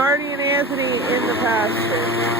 Marty and Anthony in the pasture.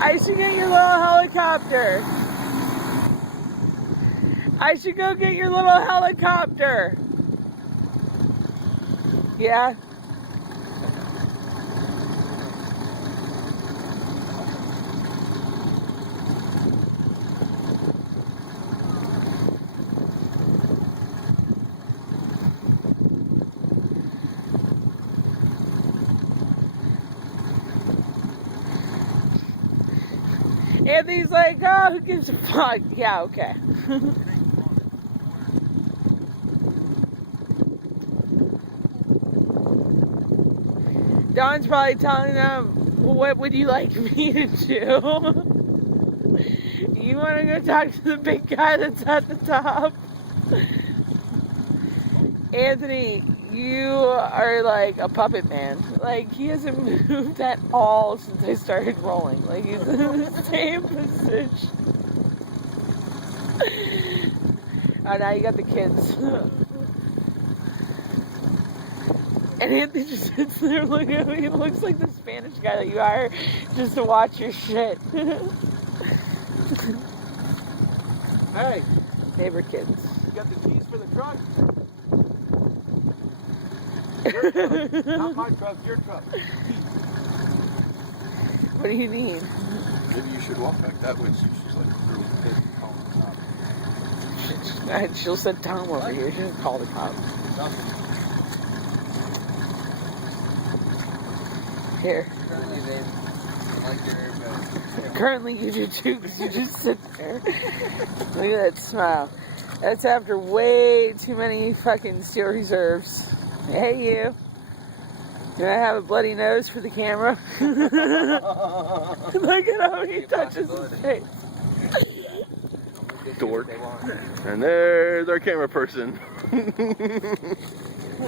I should get your little helicopter. I should go get your little helicopter. Yeah. Anthony's like, oh, who gives a fuck? Yeah, okay. Don's probably telling them, well, what would you like me to do? You want to go talk to the big guy that's at the top? Anthony, you are like a puppet man. Like, he hasn't moved at all since I started rolling. Like, he's in the same position. Oh, now you got the kids. And Anthony just sits there looking at me. He looks like the Spanish guy that you hire just to watch your shit. Hey. Neighbor kids. You got the keys for the truck? Your truck. Not my truck, your truck. What do you need? Maybe you should walk back that way so she's like really pissed and calling the cops. She'll send Tom over here. She doesn't call the cops. Here. Currently you do too, because you just sit there. Look at that smile. That's after way too many fucking steel reserves. Hey, you. Do I have a bloody nose for the camera? Look at how he touches his face. Dork. And there's our camera person.